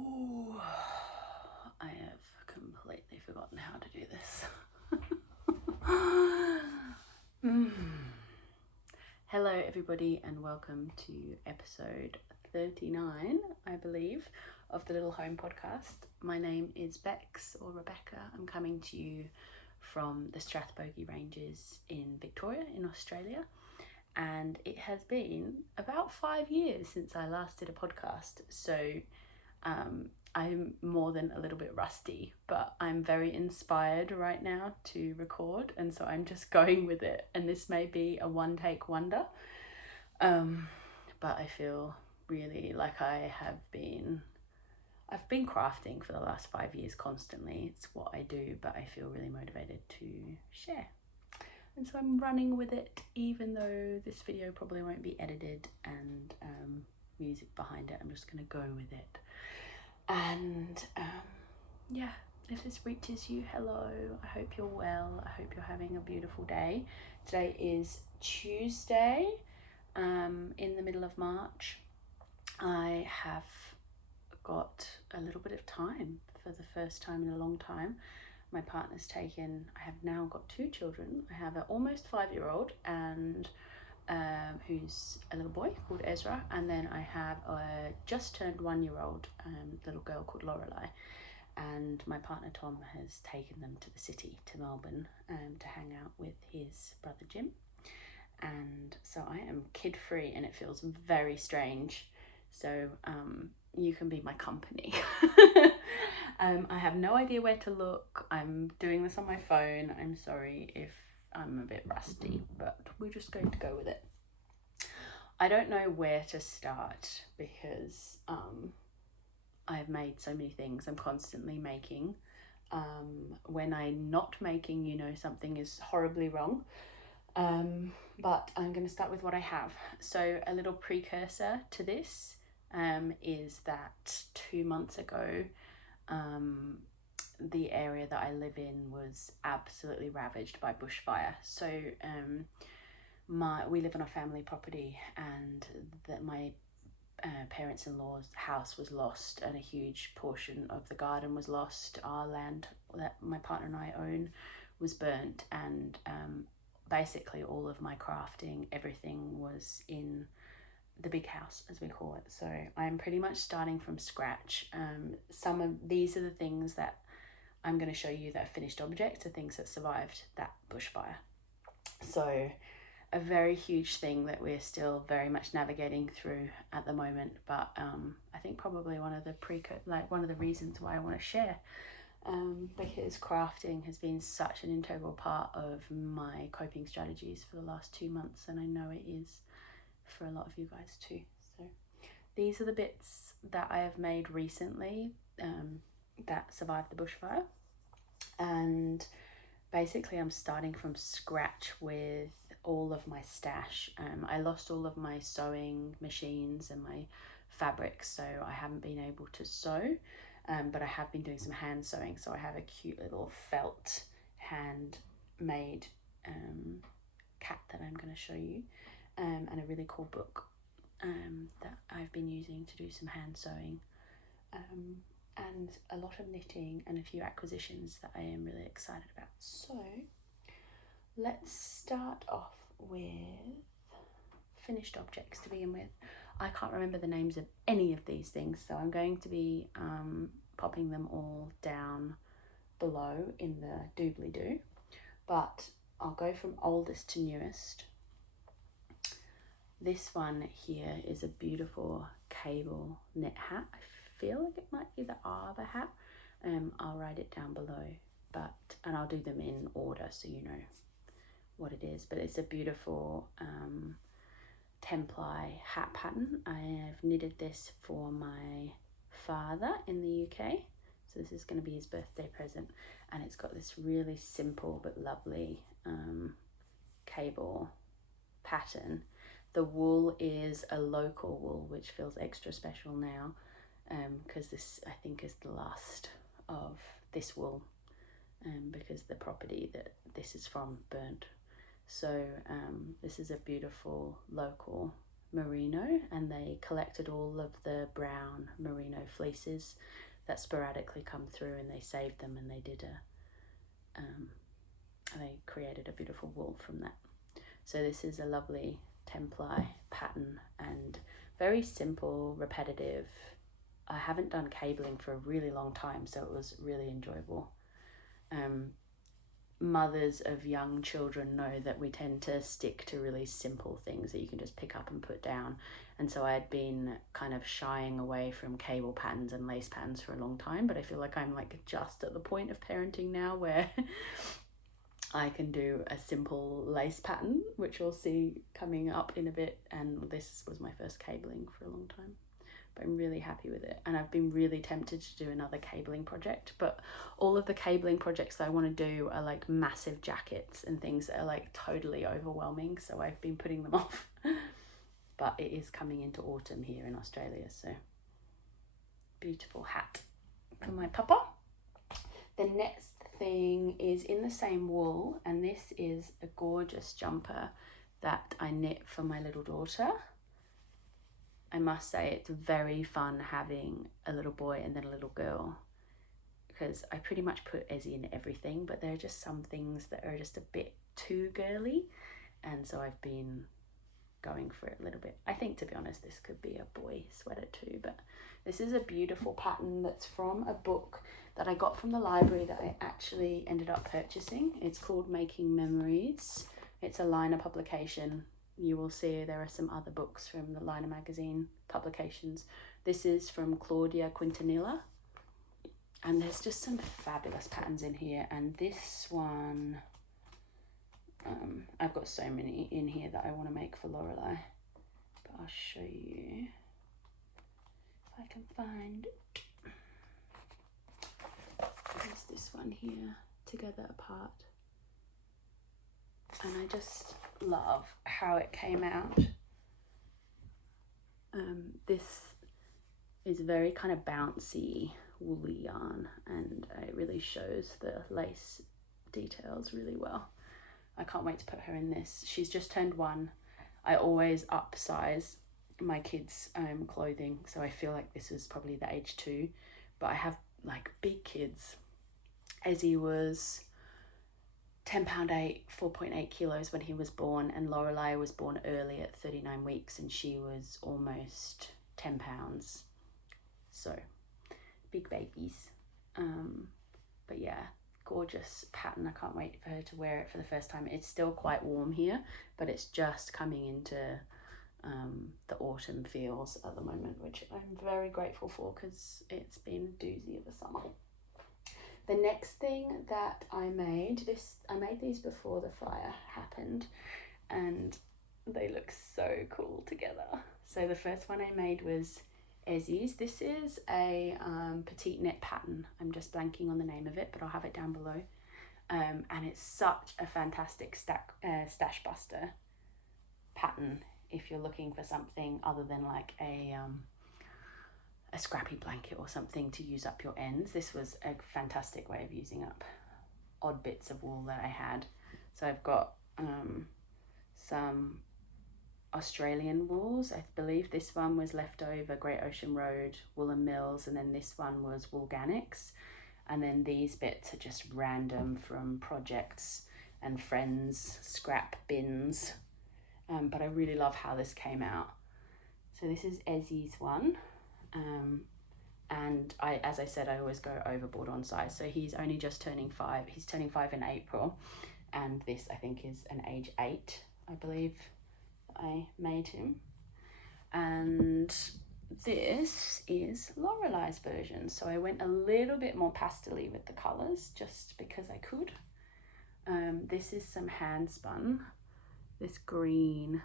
Ooh, I have completely forgotten how to do this. Hello everybody and welcome to episode 39, I believe, of the Little Home Podcast. My name is Bex or Rebecca. I'm coming to you from the Strathbogie Ranges in Victoria in Australia. And it has been about 5 years since I last did a podcast, so I'm more than a little bit rusty, but I'm very inspired right now to record, and so I'm just going with it, and this may be a one-take wonder, but I feel really like I've been crafting for the last 5 years constantly. It's what I do, but I feel really motivated to share. And so I'm running with it, even though this video probably won't be edited and music behind it. I'm just going to go with it. And yeah, if this reaches you, hello. I hope you're well. I hope you're having a beautiful day. Today is Tuesday, in the middle of March. I have got a little bit of time for the first time in a long time. My partner's taken, I have now got 2 children. I have an almost 5-year-old and who's a little boy called Ezra, and then I have a just turned 1-year-old little girl called Lorelei. And my partner Tom has taken them to the city, to Melbourne, to hang out with his brother Jim. And so I am kid free and it feels very strange. So you can be my company. I have no idea where to look. I'm doing this on my phone. I'm sorry if I'm a bit rusty, but we're just going to go with it. I don't know where to start because I've made so many things. I'm constantly making. When I'm not making, you know, something is horribly wrong. But I'm going to start with what I have. So a little precursor to this is that 2 months ago, the area that I live in was absolutely ravaged by bushfire. So we live on a family property, and my parents-in-law's house was lost, and a huge portion of the garden was lost. Our land that my partner and I own was burnt, and basically all of my crafting, everything was in the big house, as we call it. So I'm pretty much starting from scratch. Some of these are the things that I'm going to show you that are finished objects, are things that survived that bushfire. So a very huge thing that we're still very much navigating through at the moment, but I think probably one of the reasons why I want to share, because crafting has been such an integral part of my coping strategies for the last 2 months, and I know it is for a lot of you guys too. So these are the bits that I have made recently that survived the bushfire, and basically I'm starting from scratch with all of my stash. I lost all of my sewing machines and my fabrics, so I haven't been able to sew, but I have been doing some hand sewing. So I have a cute little felt handmade cap that I'm going to show you, and a really cool book that I've been using to do some hand sewing, and a lot of knitting and a few acquisitions that I am really excited about. So let's start off with finished objects to begin with. I can't remember the names of any of these things, so I'm going to be popping them all down below in the doobly-doo, but I'll go from oldest to newest. This one here is a beautiful cable knit hat. I feel like it might be the Arbor hat. I'll write it down below, and I'll do them in order so you know what it is. But it's a beautiful ten-ply hat pattern. I have knitted this for my father in the UK, so this is going to be his birthday present, and it's got this really simple but lovely cable pattern. The wool is a local wool, which feels extra special now, because this, I think, is the last of this wool, because the property that this is from burnt. So this is a beautiful local merino, and they collected all of the brown merino fleeces that sporadically come through, and they saved them, and they did they created a beautiful wool from that. So this is a lovely 10-ply pattern and very simple, repetitive. I haven't done cabling for a really long time, so it was really enjoyable. Mothers of young children know that we tend to stick to really simple things that you can just pick up and put down. And so I had been kind of shying away from cable patterns and lace patterns for a long time, but I feel like I'm like just at the point of parenting now where I can do a simple lace pattern, which we'll see coming up in a bit. And this was my first cabling for a long time. But I'm really happy with it, and I've been really tempted to do another cabling project, but all of the cabling projects that I want to do are like massive jackets and things that are like totally overwhelming, so I've been putting them off. But it is coming into autumn here in Australia, so beautiful hat for my papa. The next thing is in the same wool, and this is a gorgeous jumper that I knit for my little daughter. I must say it's very fun having a little boy and then a little girl, because I pretty much put Ezzy in everything, but there are just some things that are just a bit too girly, and so I've been going for it a little bit. I think, to be honest, this could be a boy sweater too, but this is a beautiful pattern that's from a book that I got from the library that I actually ended up purchasing. It's called Making Memories. It's a Laine publication. You will see there are some other books from the Laine magazine publications. This is from Claudia, Quintanilla. And there's just some fabulous patterns in here. And this one, I've got so many in here that I want to make for Lorelei. But I'll show you if I can find. There's this one here, Together Apart. And I just love how it came out. This is very kind of bouncy woolly yarn, and it really shows the lace details really well. I can't wait to put her in this. She's just turned 1. I always upsize my kids' clothing, so I feel like this is probably the age 2, but I have like big kids. Ezzy was 10 pound 8, 4.8 kilos when he was born, and Lorelei was born early at 39 weeks, and she was almost 10 pounds. So big babies. But yeah, gorgeous pattern. I can't wait for her to wear it for the first time. It's still quite warm here, but it's just coming into the autumn feels at the moment, which I'm very grateful for, because it's been a doozy of a summer. The next thing that I made these before the fire happened, and they look so cool together. So the first one I made was Ezzy's. This is a Petite knit pattern. I'm just blanking on the name of it, but I'll have it down below. And it's such a fantastic stash buster pattern if you're looking for something other than like a scrappy blanket or something to use up your ends. This was a fantastic way of using up odd bits of wool that I had. So I've got some Australian wools. I believe this one was leftover Great Ocean Road Woolen Mills, and then this one was Woolganics, and then these bits are just random from projects and friends' scrap bins. But I really love how this came out. So this is Ezzy's one. And as I said, I always go overboard on size. So he's only just turning 5. He's turning 5 in April, and this I think is an age 8, I believe I made him. And this is Lorelei's version. So I went a little bit more pastel-y with the colours just because I could. This is some hand spun, this green,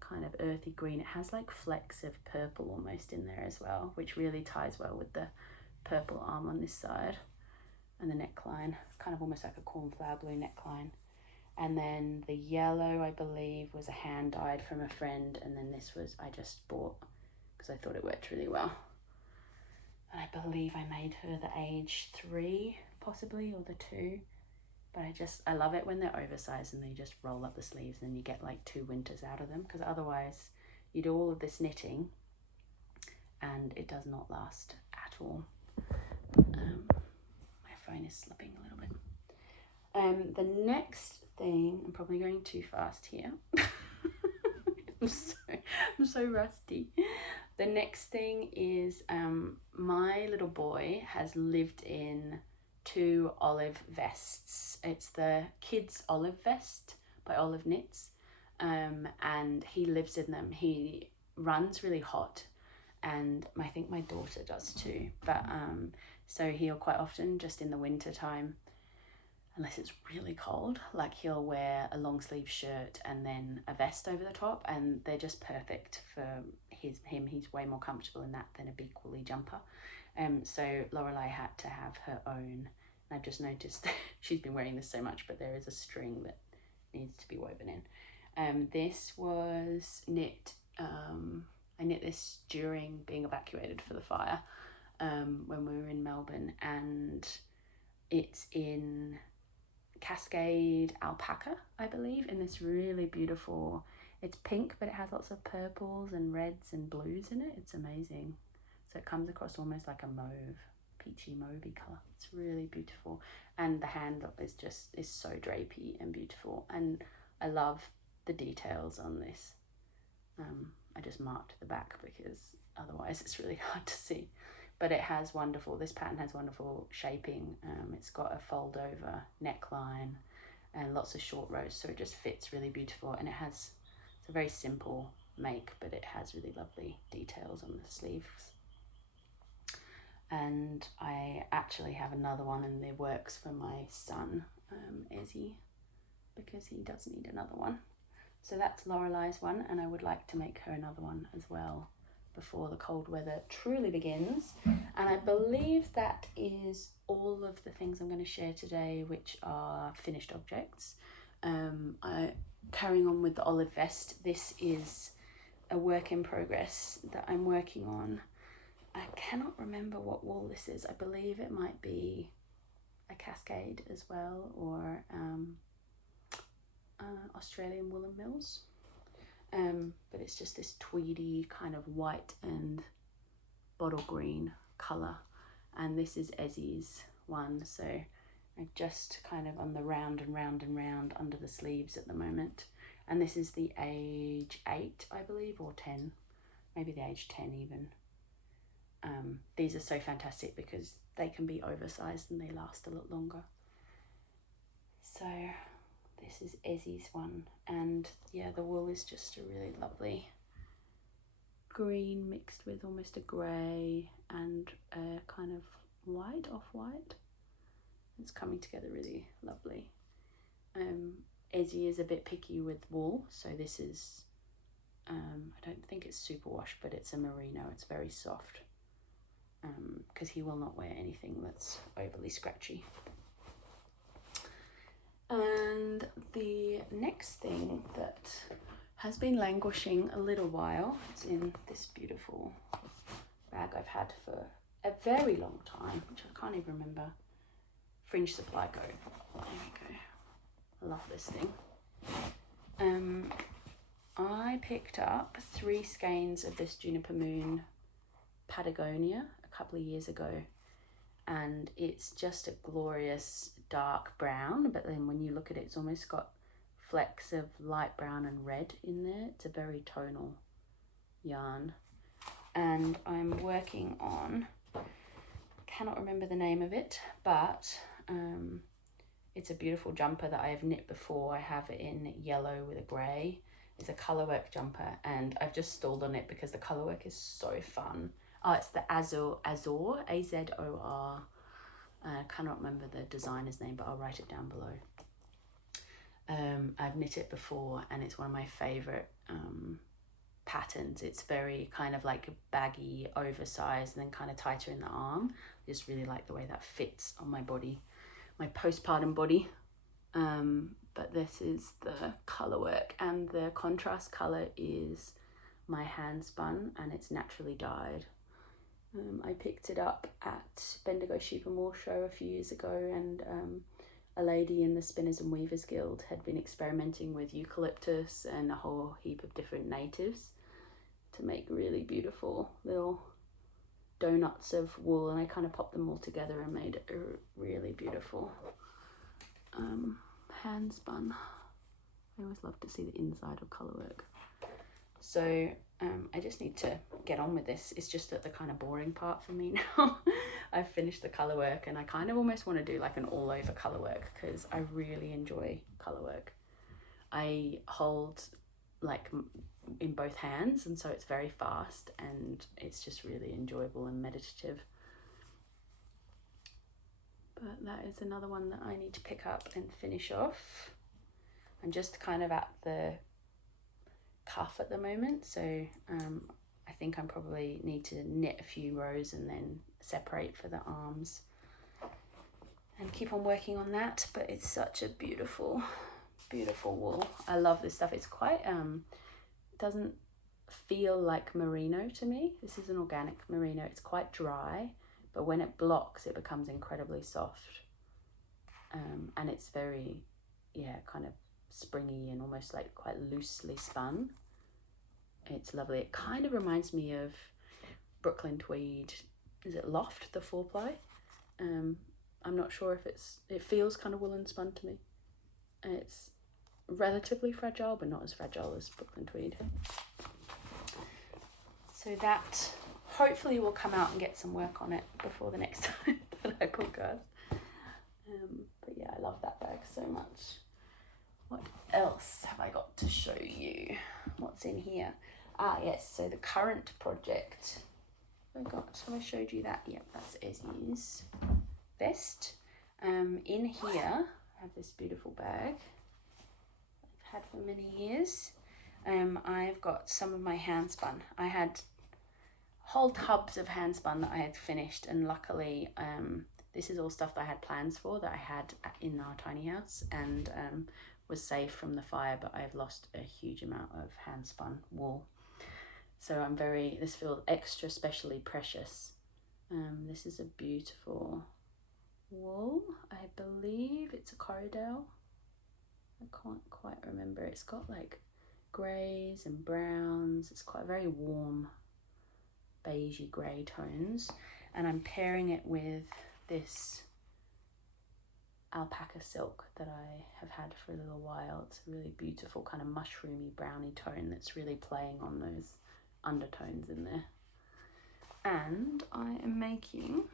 kind of earthy green. It has like flecks of purple almost in there as well, which really ties well with the purple arm on this side, and the neckline. It's kind of almost like a cornflower blue neckline. And then the yellow, I believe, was a hand dyed from a friend, and then this was I just bought because I thought it worked really well. And I believe I made her the age 3 possibly, or the 2. But I love it when they're oversized and they just roll up the sleeves and you get like 2 winters out of them, because otherwise you do all of this knitting and it does not last at all. My phone is slipping a little bit. The next thing, I'm probably going too fast here. I'm so rusty. The next thing is my little boy has lived in 2 olive vests. It's the kids olive vest by Olive Knits, and he lives in them. He runs really hot, and I think my daughter does too, but so he'll quite often, just in the winter time, unless it's really cold, like he'll wear a long sleeve shirt and then a vest over the top, and they're just perfect for him. He's way more comfortable in that than a big woolly jumper. So Lorelei had to have her own. I've just noticed that she's been wearing this so much, but there is a string that needs to be woven in. This was knit, I knit this during being evacuated for the fire when we were in Melbourne, and it's in Cascade alpaca, I believe, in this really beautiful, it's pink but it has lots of purples and reds and blues in it. It's amazing. So it comes across almost like a mauve, peachy mauvey colour. It's really beautiful, and the hand is so drapey and beautiful, and I love the details on this. I just marked the back because otherwise it's really hard to see, but it has wonderful, this pattern has wonderful shaping. It's got a fold over neckline and lots of short rows, so it just fits really beautiful, and it's a very simple make, but it has really lovely details on the sleeves. And I actually have another one in the works for my son, Ezzy, because he does need another one. So that's Lorelei's one, and I would like to make her another one as well before the cold weather truly begins. And I believe that is all of the things I'm going to share today, which are finished objects. Carrying on with the olive vest, this is a work in progress that I'm working on. I cannot remember what wool this is. I believe it might be a Cascade as well, or Australian woolen mills. But it's just this tweedy kind of white and bottle green colour, and this is Ezzy's one, so I'm just kind of on the round and round and round under the sleeves at the moment. And this is the age 8, I believe, or 10, maybe the age 10 even. These are so fantastic because they can be oversized and they last a lot longer. So this is Ezzy's one, and yeah, the wool is just a really lovely green mixed with almost a grey and a kind of white, off-white. It's coming together really lovely. Ezzy is a bit picky with wool, so this is, I don't think it's superwash, but it's a merino. It's very soft, because he will not wear anything that's overly scratchy. And the next thing that has been languishing a little while, it's in this beautiful bag I've had for a very long time, which I can't even remember. Fringe Supply Co. There we go. I love this thing. I picked up 3 skeins of this Juniper Moon Patagonia a couple of years ago, and it's just a glorious dark brown, but then when you look at it, it's almost got flecks of light brown and red in there. It's a very tonal yarn, and I'm working on, cannot remember the name of it, but it's a beautiful jumper that I have knit before. I have it in yellow with a grey. It's a colourwork jumper, and I've just stalled on it because the colourwork is so fun. Oh, it's the Azor, A-Z-O-R. I cannot remember the designer's name, but I'll write it down below. I've knit it before, and it's one of my favourite patterns. It's very kind of like baggy, oversized, and then kind of tighter in the arm. I just really like the way that fits on my body, my postpartum body. But this is the colour work, and the contrast colour is my hand spun, and it's naturally dyed. I picked it up at Bendigo Sheep and Wool Show a few years ago, and a lady in the Spinners and Weavers Guild had been experimenting with eucalyptus and a whole heap of different natives, to make really beautiful little donuts of wool, and I kind of popped them all together and made a really beautiful hand spun. I always love to see the inside of colour work. So I just need to get on with this. It's just at the kind of boring part for me now. I've finished the colour work, and I kind of almost want to do like an all over colour work because I really enjoy colour work. I hold like in both hands, and so it's very fast and it's just really enjoyable and meditative. But that is another one that I need to pick up and finish off. I'm just kind of at the cuff at the moment, so I think I probably need to knit a few rows and then separate for the arms and keep on working on that. But it's such a beautiful wool. I love this stuff. It's quite doesn't feel like merino to me. This is an organic merino. It's quite dry, but when it blocks it becomes incredibly soft, and it's very kind of springy and almost like quite loosely spun. It's lovely. It kind of reminds me of Brooklyn tweed. Is it Loft, the 4-ply? I'm not sure if it feels kind of woolen spun to me. It's relatively fragile, but not as fragile as Brooklyn tweed. So that hopefully will come out and get some work on it before the next time that I podcast. But yeah, I love that bag so much. What else have I got to show you? What's in here? Ah, yes, so the current project. Have I showed you that? Yep, that's Ezzy's vest. In here, I have this beautiful bag I've had for many years. I've got some of my hand spun. I had whole tubs of hand spun that I had finished, and luckily this is all stuff that I had plans for that I had in our tiny house, and was saved from the fire, but I've lost a huge amount of hand spun wool. So this feels extra specially precious. This is a beautiful wool. I believe it's a Corriedale. I can't quite remember. It's got like greys and browns. It's quite very warm beigey grey tones, and I'm pairing it with this alpaca silk that I have had for a little while. It's a really beautiful kind of mushroomy browny tone that's really playing on those undertones in there. And I am making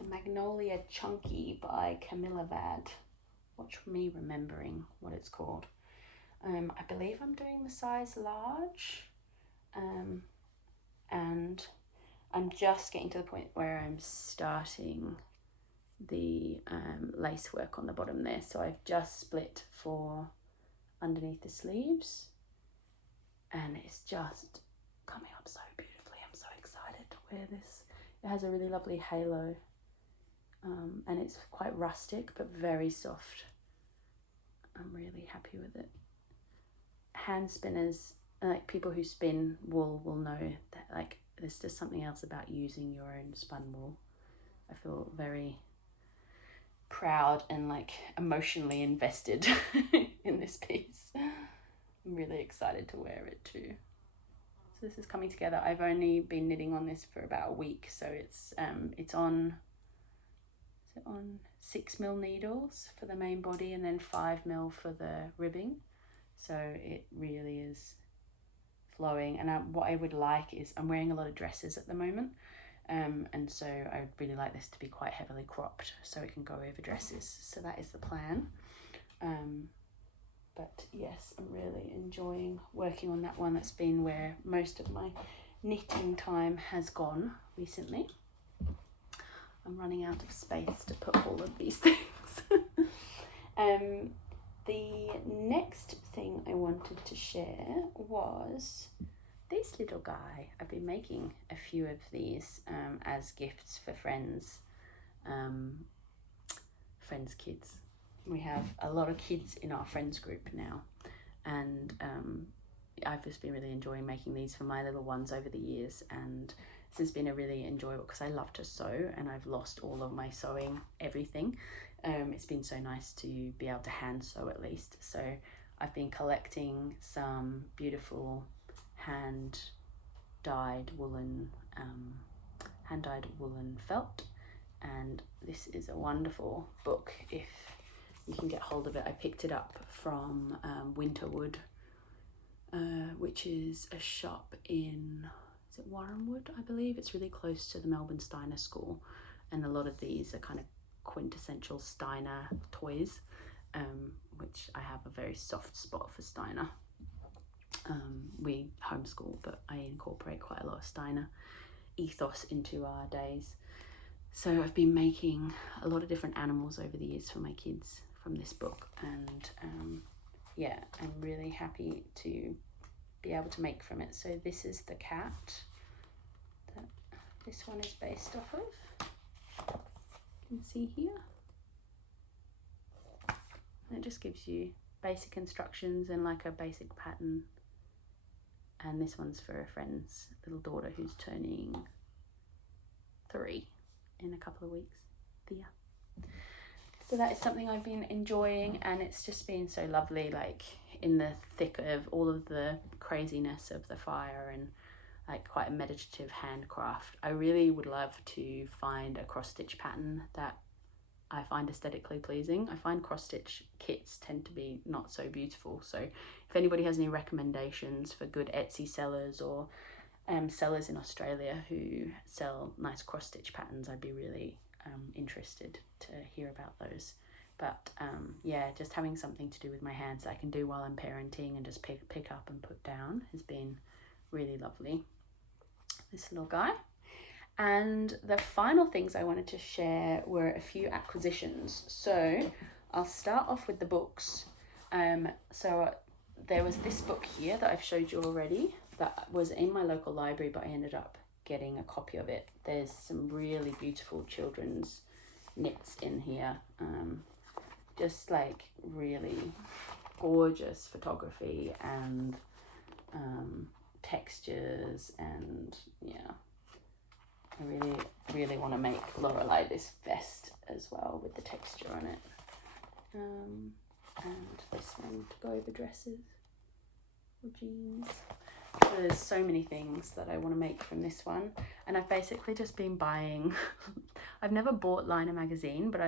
the Magnolia Chunky by Vadd. Watch me remembering what it's called. I believe I'm doing the size large, and I'm just getting to the point where I'm starting the lace work on the bottom there. So I've just split for underneath the sleeves, and it's just coming up so beautifully. I'm so excited to wear this. It has a really lovely halo, and it's quite rustic but very soft. I'm really happy with it. Hand spinners, like people who spin wool, will know that like there's just something else about using your own spun wool. I feel very proud and like emotionally invested in this piece. I'm really excited to wear it too. So this is coming together. I've only been knitting on this for about a week, so it's on 6mm needles for the main body and then 5mm for the ribbing. So it really is flowing, and what I would like is, I'm wearing a lot of dresses at the moment, and so I would really like this to be quite heavily cropped so it can go over dresses. So that is the plan. But yes, I'm really enjoying working on that one. That's been where most of my knitting time has gone recently. I'm running out of space to put all of these things. The next thing I wanted to share was this little guy. I've been making a few of these as gifts for friends, kids. We have a lot of kids in our friends group now, and I've just been really enjoying making these for my little ones over the years, and this has been a really enjoyable, because I love to sew and I've lost all of my sewing everything. It's been so nice to be able to hand sew at least. So I've been collecting some beautiful hand-dyed woolen felt. And this is a wonderful book if you can get hold of it. I picked it up from Winterwood, which is a shop in, is it Warrenwood, I believe? It's really close to the Melbourne Steiner School, and a lot of these are kind of quintessential Steiner toys, which I have a very soft spot for Steiner. We homeschool, but I incorporate quite a lot of Steiner ethos into our days. So I've been making a lot of different animals over the years for my kids from this book, and yeah, I'm really happy to be able to make from it. So this is the cat that this one is based off of. You can see here. And it just gives you basic instructions and like a basic pattern. And this one's for a friend's little daughter who's turning 3 in a couple of weeks. So that is something I've been enjoying, and it's just been so lovely, like in the thick of all of the craziness of the fire, and like quite a meditative handcraft. I really would love to find a cross stitch pattern that I find aesthetically pleasing. I find cross stitch kits tend to be not so beautiful. So if anybody has any recommendations for good Etsy sellers or sellers in Australia who sell nice cross stitch patterns, I'd be really interested to hear about those. But yeah, just having something to do with my hands that I can do while I'm parenting and just pick up and put down has been really lovely. This little guy. And the final things I wanted to share were a few acquisitions. So I'll start off with the books. So there was this book here that I've showed you already that was in my local library, but I ended up getting a copy of it. There's some really beautiful children's knits in here. Just like really gorgeous photography and textures, and yeah. I really want to make Lorelei this vest as well with the texture on it. And this one to go over dresses or jeans. So there's so many things that I want to make from this one. And I've basically just been buying, I've never bought Laine magazine, but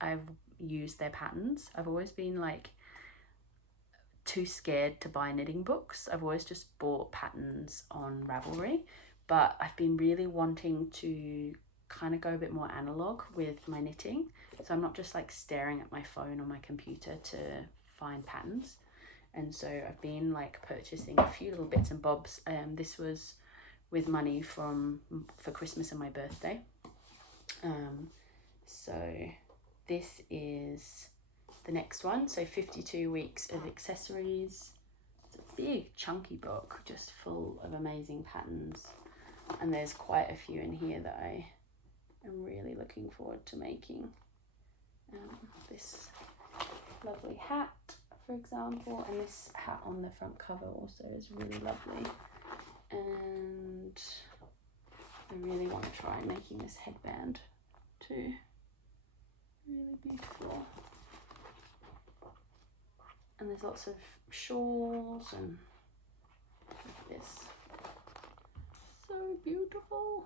I've used their patterns. I've always been like too scared to buy knitting books. I've always just bought patterns on Ravelry. But I've been really wanting to kind of go a bit more analog with my knitting. So I'm not just like staring at my phone or my computer to find patterns. And so I've been like purchasing a few little bits and bobs. This was with money for Christmas and my birthday. So this is the next one. So 52 weeks of accessories. It's a big chunky book, just full of amazing patterns. And there's quite a few in here that I am really looking forward to making. This lovely hat, for example, and this hat on the front cover also is really lovely. And I really want to try making this headband too. Really beautiful. And there's lots of shawls, and look at this. So beautiful.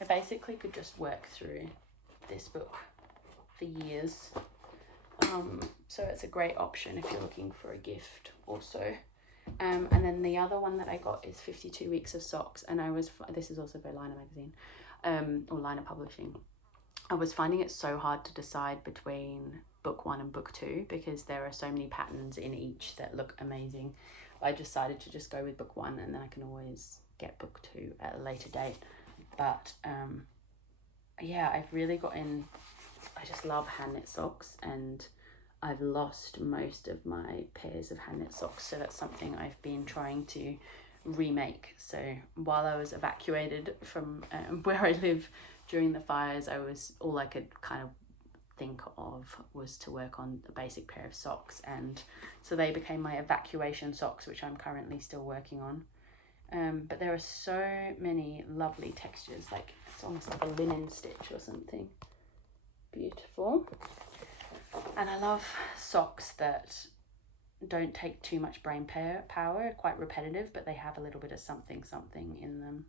I basically could just work through this book for years. So it's a great option if you're looking for a gift also. And then the other one that I got is 52 Weeks of Socks, and this is also by Laine magazine, or Laine Publishing. I was finding it so hard to decide between book 1 and book 2 because there are so many patterns in each that look amazing. I decided to just go with book 1, and then I can always get book 2 at a later date. But yeah, I've really gotten, I just love hand knit socks, and I've lost most of my pairs of hand knit socks, so that's something I've been trying to remake. So while I was evacuated from where I live during the fires, all I could kind of think of was to work on a basic pair of socks, and so they became my evacuation socks, which I'm currently still working on. But there are so many lovely textures, like it's almost like a linen stitch or something. Beautiful. And I love socks that don't take too much brain power, quite repetitive, but they have a little bit of something in them.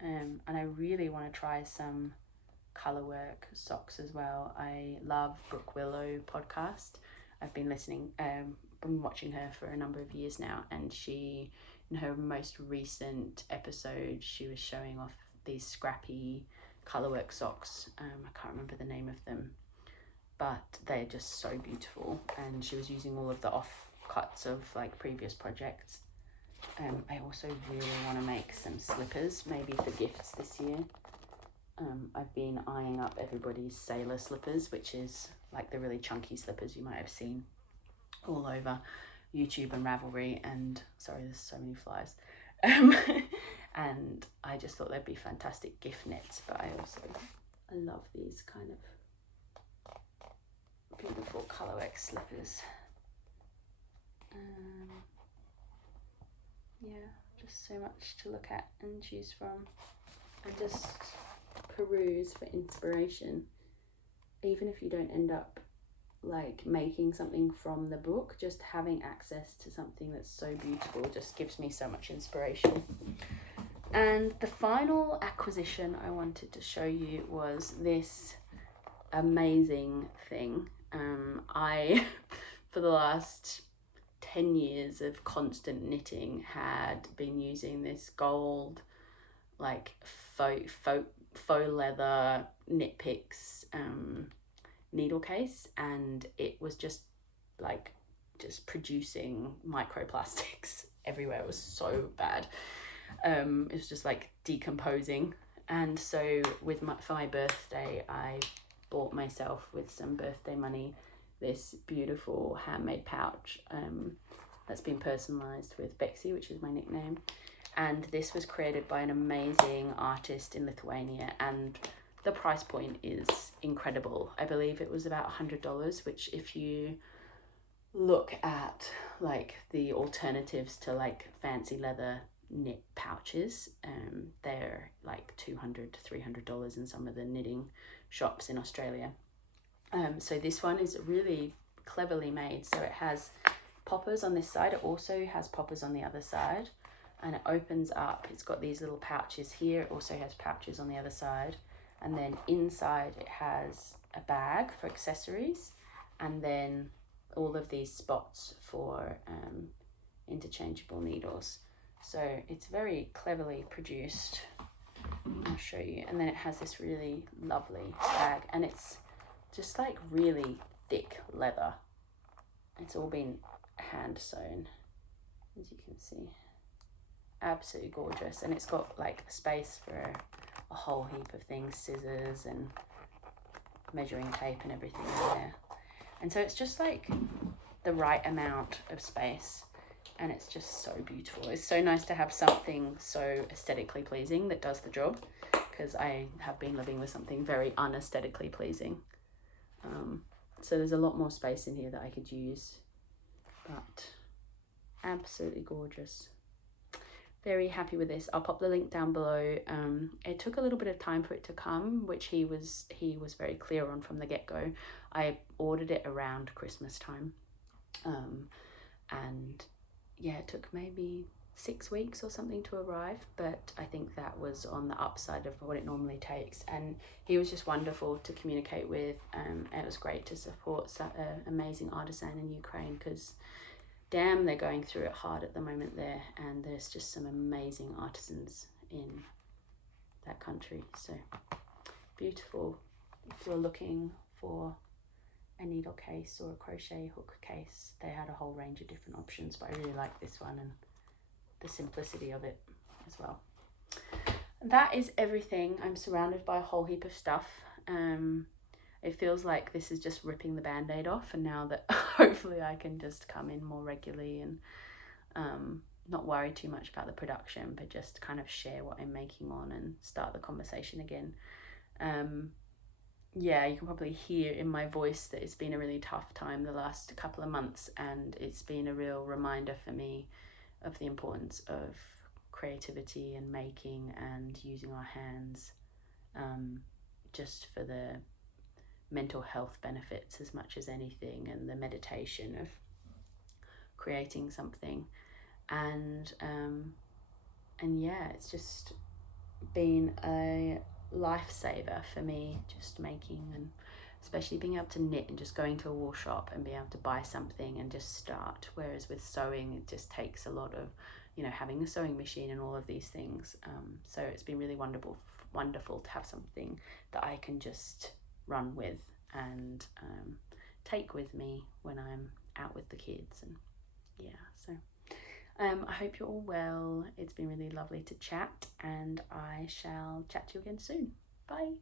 And I really want to try some color work socks as well. I love Brooke Willow podcast. I've been been watching her for a number of years now, and she, in her most recent episode, she was showing off these scrappy colorwork socks. I can't remember the name of them, but they're just so beautiful, and she was using all of the offcuts of like previous projects. I also really want to make some slippers, maybe for gifts this year. I've been eyeing up everybody's sailor slippers, which is like the really chunky slippers you might have seen all over YouTube and Ravelry, and sorry, there's so many flies. And I just thought they'd be fantastic gift knits, but I love these kind of beautiful colorwork slippers. Yeah, just so much to look at and choose from, and just peruse for inspiration. Even if you don't end up like making something from the book, just having access to something that's so beautiful just gives me so much inspiration. And the final acquisition I wanted to show you was this amazing thing. I for the last 10 years of constant knitting had been using this gold like faux leather Knit Picks needle case, and it was just producing microplastics everywhere. It was so bad. It was just like decomposing. And so for my birthday, I bought myself with some birthday money this beautiful handmade pouch that's been personalized with Bexy, which is my nickname. And this was created by an amazing artist in Lithuania, and the price point is incredible. I believe it was about $100, which if you look at like the alternatives to like fancy leather knit pouches, they're like $200 to $300 in some of the knitting shops in Australia. So this one is really cleverly made. So it has poppers on this side. It also has poppers on the other side, and it opens up. It's got these little pouches here. It also has pouches on the other side. And then inside it has a bag for accessories, and then all of these spots for interchangeable needles. So it's very cleverly produced. I'll show you. And then it has this really lovely bag, and it's just like really thick leather. It's all been hand sewn, as you can see. Absolutely gorgeous. And it's got like space for a whole heap of things, scissors and measuring tape and everything in there. And so it's just like the right amount of space, and it's just so beautiful. It's so nice to have something so aesthetically pleasing that does the job, because I have been living with something very unaesthetically pleasing. So there's a lot more space in here that I could use, but absolutely gorgeous. Very happy with this. I'll pop the link down below. It took a little bit of time for it to come, which he was very clear on from the get-go. I ordered it around Christmas time, and yeah, it took maybe 6 weeks or something to arrive, but I think that was on the upside of what it normally takes. And he was just wonderful to communicate with. It was great to support an amazing artisan in Ukraine, because damn, they're going through it hard at the moment there, and there's just some amazing artisans in that country. So beautiful. If you're looking for a needle case or a crochet hook case, they had a whole range of different options, but I really like this one and the simplicity of it as well. That is everything. I'm surrounded by a whole heap of stuff. It feels like this is just ripping the band-aid off, and now that hopefully I can just come in more regularly and not worry too much about the production, but just kind of share what I'm making on and start the conversation again. Yeah, you can probably hear in my voice that it's been a really tough time the last couple of months, and it's been a real reminder for me of the importance of creativity and making and using our hands, just for the mental health benefits as much as anything, and the meditation of creating something. And yeah, it's just been a lifesaver for me, just making, and especially being able to knit and just going to a wool shop and be able to buy something and just start. Whereas with sewing, it just takes a lot of, you know, having a sewing machine and all of these things. So it's been really wonderful to have something that I can just run with and take with me when I'm out with the kids. And yeah, so I hope you're all well. It's been really lovely to chat, and I shall chat to you again soon. Bye.